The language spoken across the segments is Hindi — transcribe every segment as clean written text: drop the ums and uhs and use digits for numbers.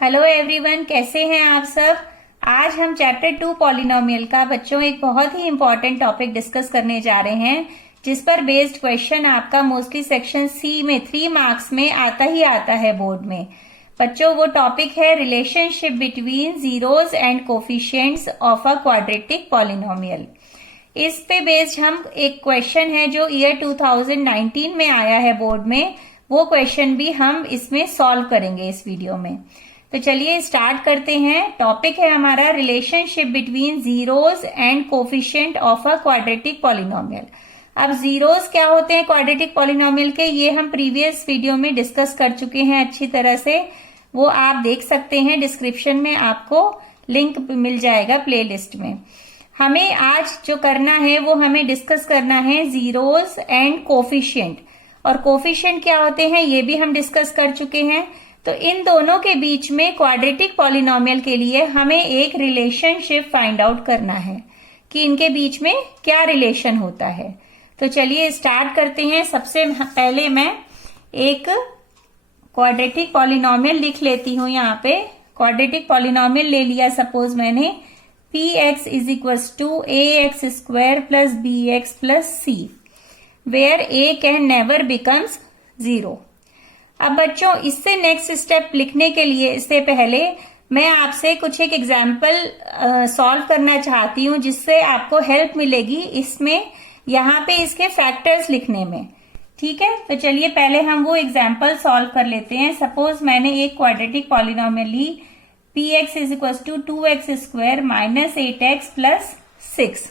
हेलो एवरीवन, कैसे हैं आप सब। आज हम चैप्टर 2 पॉलिनोमियल का बच्चों एक बहुत ही इंपॉर्टेंट टॉपिक डिस्कस करने जा रहे हैं, जिस पर बेस्ड क्वेश्चन आपका मोस्टली सेक्शन सी में 3 मार्क्स में आता ही आता है बोर्ड में। बच्चों वो टॉपिक है relationship between zeros and coefficients of a quadratic polynomial. इस पे बेस्ड हम एक क्वेश्चन है जो ईयर 2019 में आया है बोर्ड में, वो क्वेश्चन भी हम इसमें सॉल्व करेंगे इस वीडियो में। तो चलिए स्टार्ट करते हैं। टॉपिक है हमारा relationship between zeros and coefficient of a quadratic polynomial. अब जीरोस क्या होते हैं क्वाड्रेटिक पॉलिनोमियल के, ये हम प्रीवियस वीडियो में डिस्कस कर चुके हैं अच्छी तरह से। वो आप देख सकते हैं, डिस्क्रिप्शन में आपको लिंक मिल जाएगा प्लेलिस्ट में। हमें आज जो करना है वो हमें डिस्कस करना है जीरोस एंड कोफिशिएंट। और कोफिशिएंट क्या होते हैं ये भी हम डिस्कस कर चुके हैं। तो इन दोनों के बीच में क्वाड्रेटिक पॉलिनोमियल के लिए हमें एक रिलेशनशिप फाइंड आउट करना है कि इनके बीच में क्या रिलेशन होता है। तो चलिए स्टार्ट करते हैं। सबसे पहले मैं एक क्वाड्रेटिक पॉलिनोमियल लिख लेती हूं। यहाँ पे क्वाड्रेटिक पॉलिनोमियल ले लिया, सपोज मैंने px is equal to A x square plus B x plus c, where a can never becomes zero. अब बच्चों इससे नेक्स्ट स्टेप लिखने के लिए इससे पहले मैं आपसे कुछ एक एग्जाम्पल सॉल्व करना चाहती हूं, जिससे आपको हेल्प मिलेगी इसमें यहाँ पे इसके फैक्टर्स लिखने में। ठीक है, तो चलिए पहले हम वो एग्जाम्पल सॉल्व कर लेते हैं। सपोज मैंने एक क्वाड्रेटिक पॉलिनोमियल ली, P X is equal to 2x square minus 8x plus 6।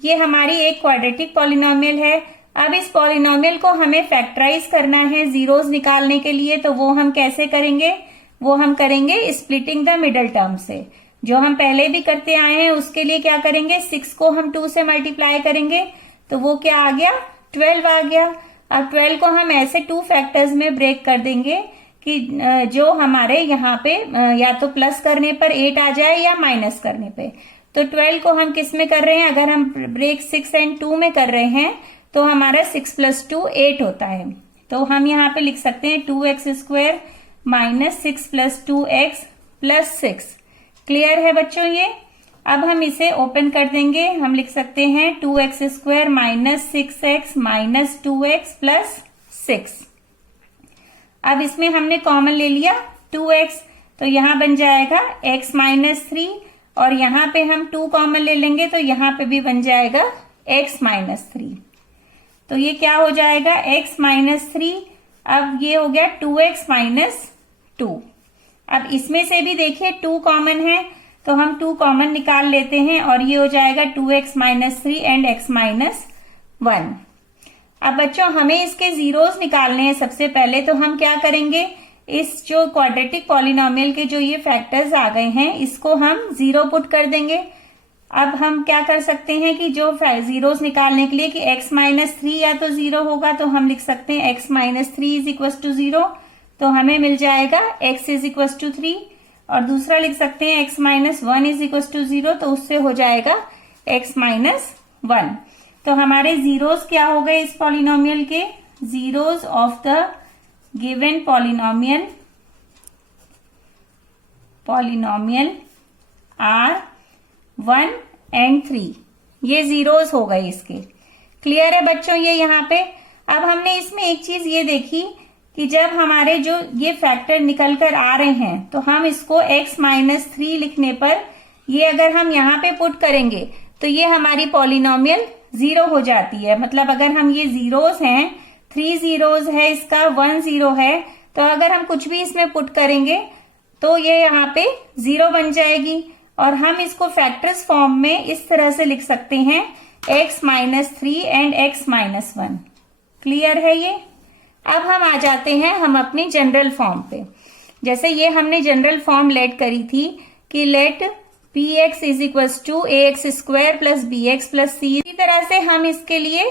ये हमारी एक क्वाड्रेटिक पॉलिनोमियल है। अब इस पॉलिनोमियल को हमें फैक्टराइज करना है जीरोस निकालने के लिए। तो वो हम कैसे करेंगे, वो हम करेंगे स्प्लिटिंग द मिडल टर्म से, जो हम पहले भी करते आए हैं। उसके लिए क्या करेंगे, 6 को हम 2 से मल्टीप्लाई करेंगे तो वो क्या आ गया, 12 आ गया। अब 12 को हम ऐसे 2 फैक्टर्स में ब्रेक कर देंगे कि जो हमारे यहाँ पे या तो प्लस करने पर 8 आ जाए या माइनस करने पे। तो 12 को हम किस में कर रहे हैं, अगर हम ब्रेक 6 एंड 2 में कर रहे हैं तो हमारा 6 प्लस 2 8 होता है। तो हम यहाँ पे लिख सकते हैं 2x square minus 6 plus 2x plus 6। Clear है बच्चों ये। अब हम इसे ओपन कर देंगे, हम लिख सकते हैं 2x square minus 6x minus 2x plus 6। अब इसमें हमने कॉमन ले लिया 2x, तो यहाँ बन जाएगा x माइनस 3, और यहाँ पे हम 2 कॉमन ले लेंगे तो यहाँ पे भी बन जाएगा x माइनस 3। तो ये क्या हो जाएगा, x माइनस 3। अब ये हो गया 2x माइनस 2। अब इसमें से भी देखिए 2 कॉमन है तो हम 2 कॉमन निकाल लेते हैं और ये हो जाएगा 2x minus 3 and x minus 1। अब बच्चों हमें इसके जीरोस निकालने हैं। सबसे पहले तो हम क्या करेंगे, इस जो क्वाड्रेटिक पॉलिनोमियल के जो ये फैक्टर्स आ गए हैं इसको हम जीरो पुट कर देंगे। अब हम क्या कर सकते हैं कि जो जीरोस निकालने के लिए कि x माइनस 3 या तो जीरो होगा, तो हम लिख सकते हैं x minus 3 is equal to 0। तो हमें मिल जाएगा x इज इक्वल टू 3, और दूसरा लिख सकते हैं x minus 1 is equal to 0, तो उससे हो जाएगा x माइनस 1। तो हमारे जीरोस क्या हो गए इस पॉलिनोमियल के, zeros of the given polynomial are 1 and 3। ये जीरोस हो गए इसके। क्लियर है बच्चों ये यहाँ पे। अब हमने इसमें एक चीज ये देखी कि जब हमारे जो ये फैक्टर निकल कर आ रहे हैं तो हम इसको x माइनस 3 लिखने पर ये अगर हम यहाँ पे पुट करेंगे तो ये हमारी पॉलिनोमियल जीरो हो जाती है। मतलब अगर हम ये जीरोस हैं, 3 जीरोस है इसका, 1 जीरो है, तो अगर हम कुछ भी इसमें पुट करेंगे तो ये यहाँ पे जीरो बन जाएगी। और हम इसको फैक्टर्स फॉर्म में इस तरह से लिख सकते हैं x minus 3 and x minus 1। Clear है ये। अब हम आ जाते हैं हम अपनी जनरल फॉर्म पे। जैसे ये हमने जनरल फॉर्म लेट करी थी कि let px is equal to A x square plus B x plus C. इसी तरह से हम इसके लिए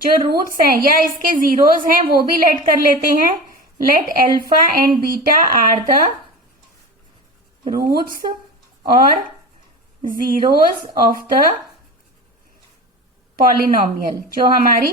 जो रूट्स हैं या इसके जीरोस हैं वो भी लेट कर लेते हैं। Let alpha and beta are the roots और जीरोस ऑफ द पॉलिनोमियल। जो हमारी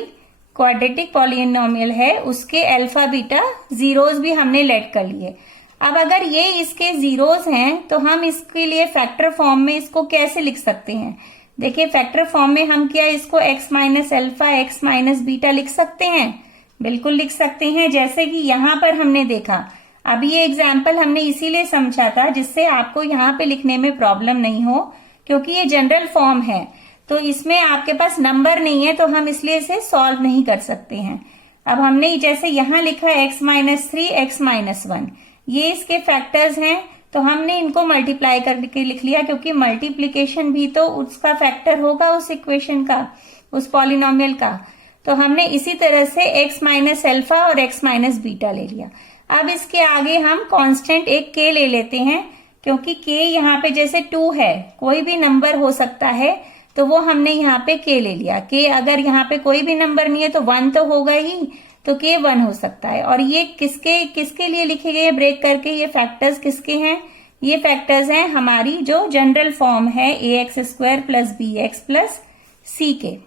क्वाड्रेटिक पॉलिनोमियल है उसके अल्फा बीटा जीरोस भी हमने लेट कर लिए। अब अगर ये इसके जीरोस हैं तो हम इसके लिए फैक्टर फॉर्म में इसको कैसे लिख सकते हैं? देखिए फैक्टर फॉर्म में हम क्या इसको x minus alpha x minus beta लिख सकते हैं? बिल्कुल लिख सकते हैं। जैसे कि यहां पर हमने देखा, अब ये एग्जाम्पल हमने इसीलिए समझा था जिससे आपको यहाँ पे लिखने में प्रॉब्लम नहीं हो, क्योंकि ये जनरल फॉर्म है तो इसमें आपके पास नंबर नहीं है तो हम इसलिए इसे सॉल्व नहीं कर सकते हैं। अब हमने जैसे यहाँ लिखा x माइनस 3 x माइनस 1, ये इसके फैक्टर्स हैं तो हमने इनको मल्टीप्लाई करके लिख लिया, क्योंकि मल्टीप्लीकेशन भी तो उसका फैक्टर होगा उस इक्वेशन का, उस पॉलिनोमियल का। तो हमने इसी तरह से x माइनस अल्फा और x माइनस बीटा ले लिया। अब इसके आगे हम कांस्टेंट एक k ले लेते हैं, क्योंकि k यहाँ पे जैसे 2 है, कोई भी नंबर हो सकता है तो वो हमने यहाँ पे k ले लिया। k अगर यहाँ पे कोई भी नंबर नहीं है तो 1 तो होगा ही, तो k 1 हो सकता है। और ये किसके लिए लिखे गए ब्रेक करके? ये फैक्टर्स किसके हैं? ये फैक्टर्स हैं हमारी जो जनरल फॉर्म है ax square plus bx plus c के।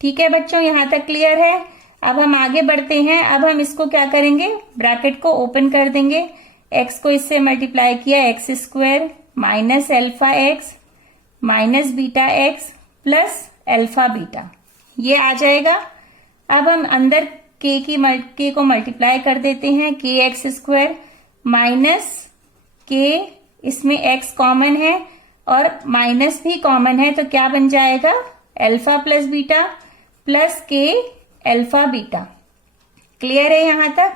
ठीक है बच्चों, यहां तक क्लियर है? अब हम आगे बढ़ते हैं। अब हम इसको क्या करेंगे, ब्रैकेट को ओपन कर देंगे, x को इससे मल्टीप्लाई किया x square minus alpha x minus beta x plus alpha beta, ये आ जाएगा। अब हम अंदर k को मल्टीप्लाई कर देते हैं, k x square minus k, इसमें x कॉमन है और माइनस भी कॉमन है तो क्या बन जाएगा, alpha plus beta plus k alpha beta. Clear है यहां तक?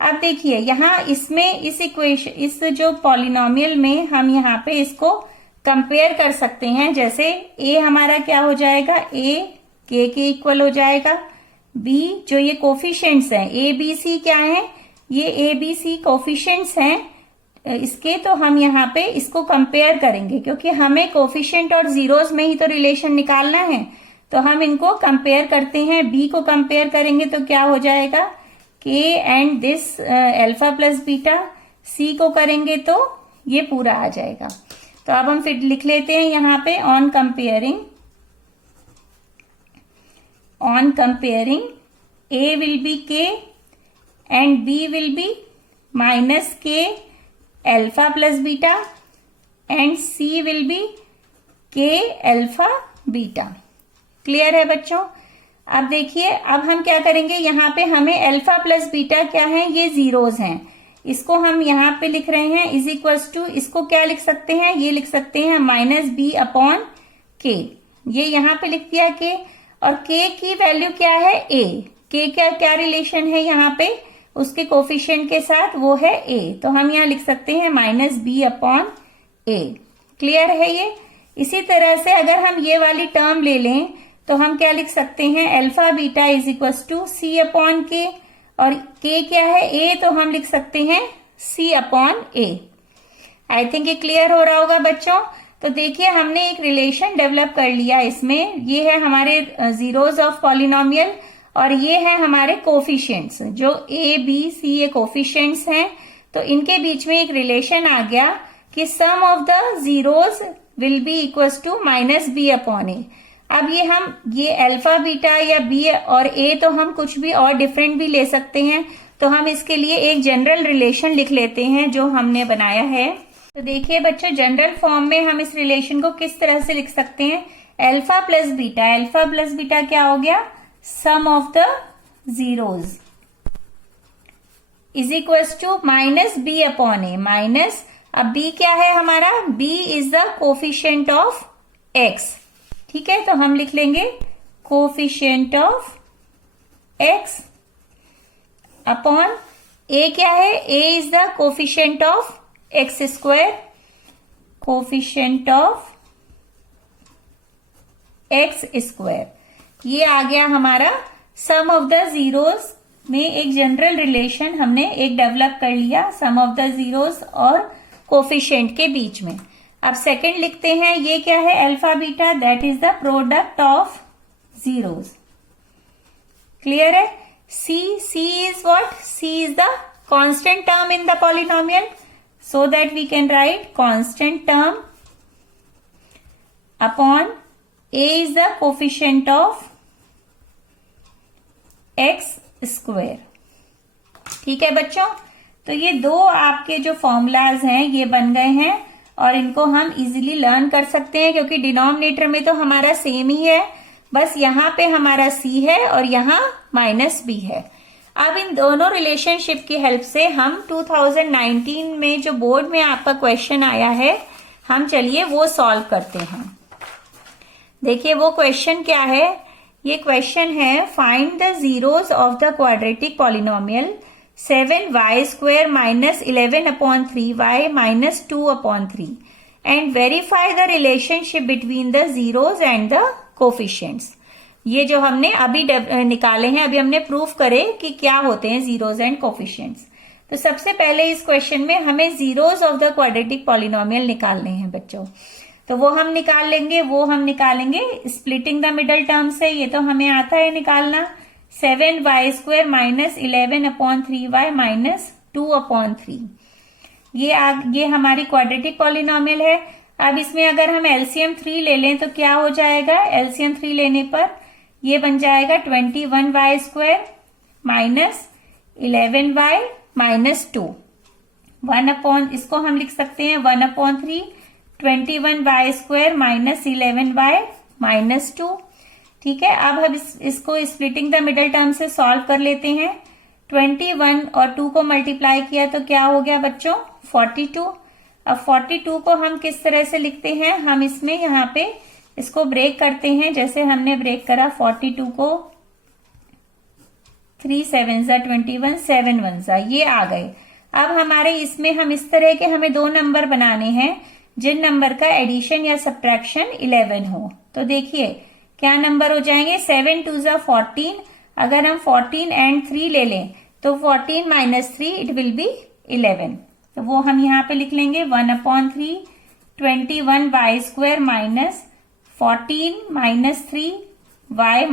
अब देखिए यहाँ इसमें इस इक्वेशन, इस जो पॉलिनोमियल में हम यहाँ पे इसको कंपेयर कर सकते हैं। जैसे a हमारा क्या हो जाएगा, a k के इक्वल हो जाएगा, b जो ये कोफिशिएंट्स हैं a b c क्या है, ये a b c कोफिशिएंट्स हैं इसके, तो हम यहाँ पे इसको कंपेयर करेंगे क्योंकि हमें कोफिशिएंट और जीरोस में ही तो रिलेशन निकालना है, तो हम इनको कंपेयर करते हैं। b को कंपेयर करेंगे तो क्या हो जाएगा, k and this alpha plus beta, c को करेंगे तो ये पूरा आ जाएगा। तो अब हम फिर लिख लेते हैं यहाँ पे on comparing a will be k and b will be minus k alpha plus beta and c will be k alpha beta. Clear है बच्चों? अब देखिए अब हम क्या करेंगे, यहाँ पे हमें अल्फा प्लस बीटा क्या है, ये जीरोस हैं, इसको हम यहाँ पे लिख रहे हैं इज इक्वल्स टू, इसको क्या लिख सकते हैं, ये लिख सकते हैं माइनस बी अपॉन के, ये यहाँ पे लिख दिया के, और के की वैल्यू क्या है a, के का क्या रिलेशन है यहाँ पे उसके कोफिशिएंट के साथ, वो है a, तो हम यहाँ लिख सकते हैं minus B upon a। Clear है ये? इसी तरह से अगर हम ये वाली टर्म ले लें तो हम क्या लिख सकते हैं, alpha beta is equals to c upon k, और k क्या है a, तो हम लिख सकते हैं c upon a। I think ये क्लियर हो रहा होगा बच्चों। तो देखिए हमने एक रिलेशन डेवलप कर लिया इसमें, ये है हमारे जीरोस ऑफ पॉलिनोमियल और ये है हमारे कोफिशिएंट्स, जो a b c ये कोफिशिएंट्स हैं, तो इनके बीच में एक रिलेशन आ गया कि sum of the zeros will be equals to minus B upon A. अब ये अल्फा बीटा या b और a तो हम कुछ भी और डिफरेंट भी ले सकते हैं, तो हम इसके लिए एक जनरल रिलेशन लिख लेते हैं जो हमने बनाया है। तो देखिए बच्चों, जनरल फॉर्म में हम इस रिलेशन को किस तरह से लिख सकते हैं, अल्फा प्लस बीटा क्या हो गया, sum of the zeros is equals to minus B upon A, minus, अब b क्या है हमारा, b is the coefficient of x। ठीक है, तो हम लिख लेंगे coefficient of x upon a क्या है, a is the coefficient of x square, coefficient of x square, ये आ गया हमारा सम ऑफ द जीरोस में एक जनरल रिलेशन हमने एक डेवलप कर लिया सम ऑफ द जीरोस और कोफिशिएंट के बीच में। अब सेकंड लिखते हैं, ये क्या है, alpha beta, that is the product of zeros. Clear है? c is what, c is the constant term in the polynomial, so that we can write constant term upon a is the coefficient of x square। ठीक है बच्चों, तो ये दो आपके जो फॉर्मूलाज हैं ये बन गए हैं और इनको हम इजीली लर्न कर सकते हैं क्योंकि डिनोमिनेटर में तो हमारा सेम ही है, बस यहाँ पे हमारा c है और यहाँ -b है। अब इन दोनों रिलेशनशिप की हेल्प से हम 2019 में जो बोर्ड में आपका क्वेश्चन आया है, हम चलिए वो सॉल्व करते हैं। देखिए वो क्वेश्चन क्या है, ये क्वेश्चन है find the zeros of the quadratic polynomial 7y² - 11/3y - 2/3 and verify the relationship between the zeros and the coefficients. ये जो हमने अभी निकाले हैं, अभी हमने प्रूफ करे कि क्या होते हैं जीरोस एंड कोफिशिएंट्स। तो सबसे पहले इस क्वेश्चन में हमें zeros of the quadratic polynomial निकालने हैं बच्चों। तो वो हम निकालेंगे स्प्लिटिंग द मिडल टर्म से। ये तो हमें आता है निकालना। 7y² - 11/3y - 2/3 ये हमारी क्वाड्रेटिक पॉलिनोमियल है। अब इसमें अगर हम एलसीएम 3 ले लें तो क्या हो जाएगा, एलसीएम 3 लेने पर ये बन जाएगा 21y² - 11y - 2 इसको हम लिख सकते हैं 1/3 21y² - 11y - 2। ठीक है, अब हम इसको स्प्लिटिंग द मिडल टर्म से सॉल्व कर लेते हैं। 21 और 2 को मल्टीप्लाई किया तो क्या हो गया बच्चों, 42। अब 42 को हम किस तरह से लिखते हैं, हम इसमें यहाँ पे इसको ब्रेक करते हैं, जैसे हमने ब्रेक करा 42 को 3 7 21 7 1 ये आ गए। अब हमारे इसमें हम इस तरह के हमें दो नंबर बनाने हैं जिन नंबर का एडिशन या सब्ट्रैक्शन 11 हो। तो देखिए क्या नंबर हो जाएंगे, 7 2 14। अगर हम 14 एंड 3 ले लें तो 14 - 3 इट विल बी 11। तो वो हम यहाँ पे लिख लेंगे 1/3 21y² - 14 - 3y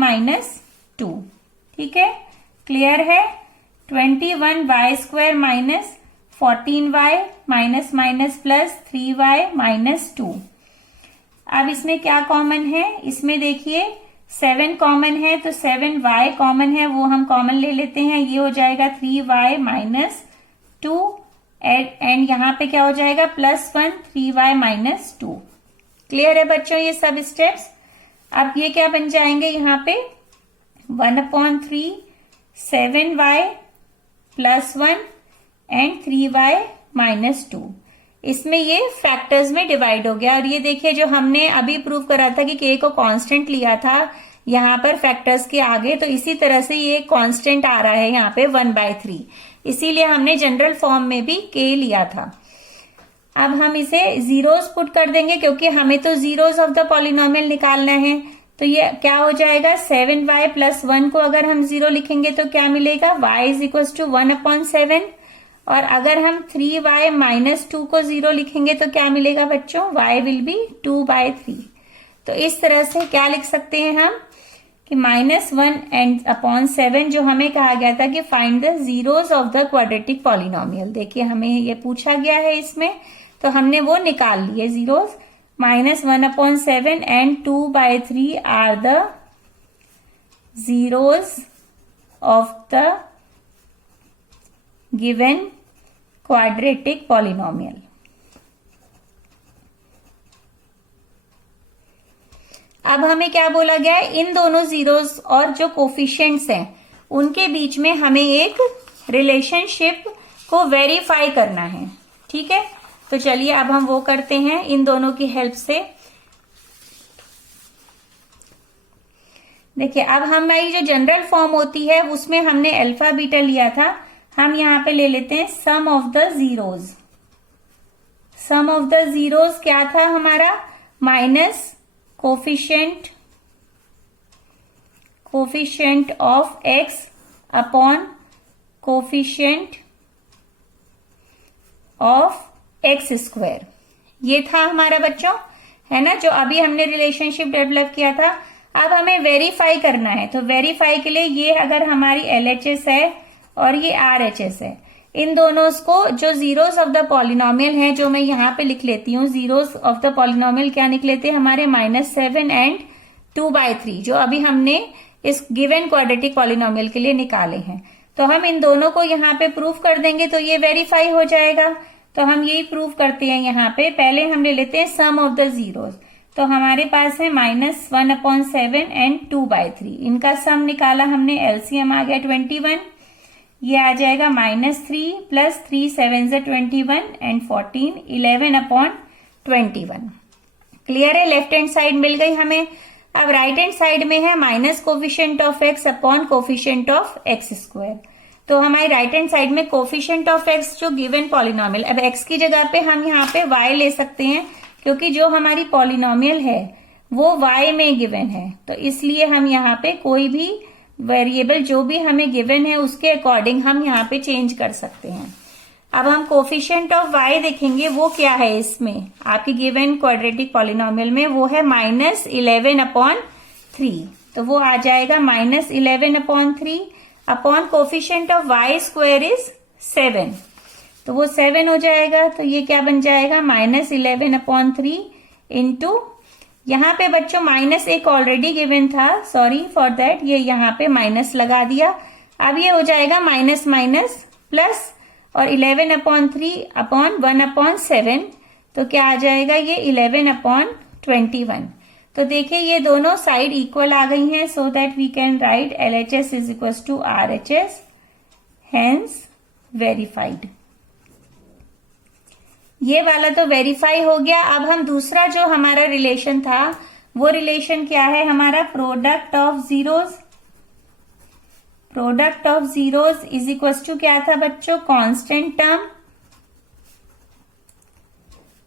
- 2। ठीक है, क्लियर है। 21y² - 14y plus 3y - 2। अब इसमें क्या कॉमन है, इसमें देखिए 7 कॉमन है तो 7y कॉमन है, वो हम कॉमन ले लेते हैं। ये हो जाएगा 3y - 2 एंड यहाँ पे क्या हो जाएगा +1 3y - 2। क्लियर है बच्चों ये सब स्टेप्स। अब ये क्या बन जाएंगे, यहाँ पे 1/3 7y +1 एंड 3y - 2। इसमें ये फैक्टर्स में डिवाइड हो गया। और ये देखिए जो हमने अभी प्रूव करा था कि k को कांस्टेंट लिया था यहाँ पर फैक्टर्स के आगे, तो इसी तरह से ये कांस्टेंट आ रहा है यहाँ पे 1/3, इसीलिए हमने जनरल फॉर्म में भी k लिया था। अब हम इसे जीरोस पुट कर देंगे क्योंकि हमें तो जीरोस ऑफ द पॉलिनोमियल निकालना है। तो ये क्या हो जाएगा, 7y + 1 को अगर हम 0 लिखेंगे तो क्या मिलेगा, y = 1/7। और अगर हम 3y - 2 को 0 लिखेंगे तो क्या मिलेगा बच्चों, y विल बी 2/3। तो इस तरह से क्या लिख सकते हैं हम कि -1/7 जो हमें कहा गया था कि find the zeros of the quadratic polynomial. देखिए हमें ये पूछा गया है इसमें, तो हमने वो निकाल लिए zeros. -1/7 and 2/3 are the zeros of the given quadratic polynomial. अब हमें क्या बोला गया है, इन दोनों जीरोस और जो कोफिशिएंट्स हैं उनके बीच में हमें एक रिलेशनशिप को वेरीफाई करना है। ठीक है, तो चलिए अब हम वो करते हैं इन दोनों की हेल्प से। देखिए अब हमारी जो जनरल फॉर्म होती है उसमें हमने अल्फा बीटा लिया था, हम यहां पे ले लेते हैं sum of the zeros. Sum of the zeros क्या था हमारा, minus coefficient of x upon coefficient of x²। ये था हमारा बच्चों, है ना, जो अभी हमने रिलेशनशिप डेवलप किया था। अब हमें वेरीफाई करना है, तो वेरीफाई के लिए ये अगर हमारी LHS है और ये RHS है, इन दोनों को जो जीरोस ऑफ द पॉलिनोमियल है जो मैं यहाँ पे लिख लेती हूँ, जीरोस ऑफ द पॉलिनोमियल क्या निकले थे हमारे -7 एंड 2/3 जो अभी हमने इस गिवन क्वाड्रेटिक पॉलिनोमियल के लिए निकाले हैं। तो हम इन दोनों को यहाँ पे प्रूफ कर देंगे तो ये वेरीफाई हो जाएगा। तो हम यही प्रूफ करते हैं यहाँ पे। पहले हम ले लेते हैं सम ऑफ द जीरोस। तो हमारे पास है -1/7 एंड 2/3। इनका सम निकाला हमने, एलसीएम आ गया 21। ये आ जाएगा -3 + 3 7 21 एंड 14 11/21। क्लियर है? लेफ्ट हैंड साइड मिल गई हमें। अब राइट हैंड साइड में है minus coefficient of x upon coefficient of x²। तो हमारी राइट हैंड साइड में कोफिशिएंट ऑफ x जो गिवन पॉलिनोमियल, अब x की जगह पे हम यहाँ पे y ले सकते हैं क्योंकि जो हमारी पॉलिनोमियल है वो y में गिवन है। तो इसलिए हम यहाँ पे कोई भी वेरिएबल जो भी हमें गिवन है उसके अकॉर्डिंग हम यहाँ पे चेंज कर सकते हैं। अब हम कोफिशिएंट ऑफ y देखेंगे वो क्या है इसमें, आपकी गिवन क्वाड्रेटिक पॉलिनोमियल में वो है -11/3। तो वो आ जाएगा -11/3 upon coefficient of y² is 7। तो वो 7 हो जाएगा। तो ये क्या बन जाएगा, -11/3 इंटू, यहाँ पे बच्चों माइनस एक ऑलरेडी गिवन था, सॉरी फॉर दैट, ये यहाँ पे माइनस लगा दिया। अब ये हो जाएगा माइनस माइनस प्लस और 11/3 अपॉन 1/7। तो क्या आ जाएगा ये 11/21। तो देखिए ये दोनों साइड इक्वल आ गई हैं, so that we can write LHS is equal to RHS, hence verified. ये वाला तो वेरीफाई हो गया। अब हम दूसरा जो हमारा रिलेशन था वो रिलेशन क्या है हमारा, product of zeros. Product of zeros is equal to क्या था बच्चों, constant term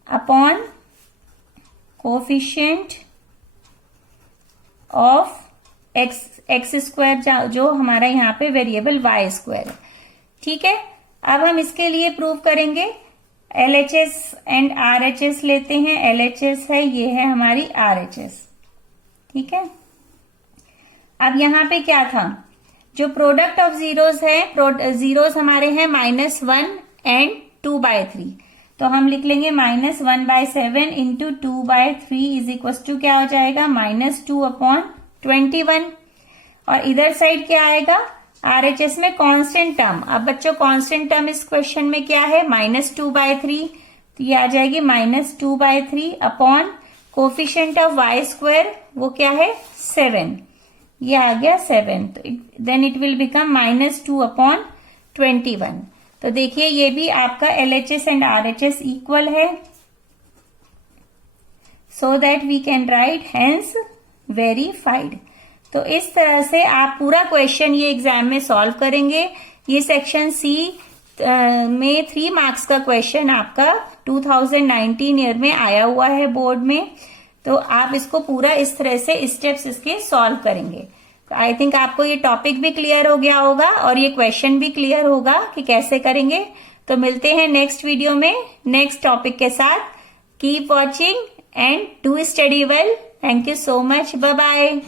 upon coefficient of x² जो हमारा यहाँ पे वेरिएबल y² है। ठीक है, अब हम इसके लिए प्रूव करेंगे। LHS एंड RHS लेते हैं। LHS है, ये है हमारी RHS। ठीक है, अब यहाँ पे क्या था, जो प्रोडक्ट ऑफ जीरोस है, जीरोस हमारे हैं -1 एंड 2/3। तो हम लिख लेंगे -1/7 इंटू 2/3 इज इक्वल टू क्या हो जाएगा, -2/21। और इधर साइड क्या आएगा, RHS में कांस्टेंट टर्म। अब बच्चों कांस्टेंट टर्म इस क्वेश्चन में क्या है, -2/3। तो ये आ जाएगी -2/3 अपॉन कोफिशिएंट ऑफ y², वो क्या है 7। ये आ गया 7। तो देन इट विल बिकम -2/21। तो देखिए ये भी आपका LHS एंड RHS इक्वल है, so that we can write hence verified. तो इस तरह से आप पूरा क्वेश्चन ये एग्जाम में सॉल्व करेंगे। ये सेक्शन C में 3 मार्क्स का क्वेश्चन आपका 2019 ईयर में आया हुआ है बोर्ड में। तो आप इसको पूरा इस तरह से स्टेप्स इसके सॉल्व करेंगे। तो आई थिंक आपको ये टॉपिक भी क्लियर हो गया होगा और ये क्वेश्चन भी क्लियर होगा कि कैसे करेंगे। तो मिलते हैं नेक्स्ट वीडियो में नेक्स्ट टॉपिक के साथ। Keep watching and do study well. Thank you so much, bye bye.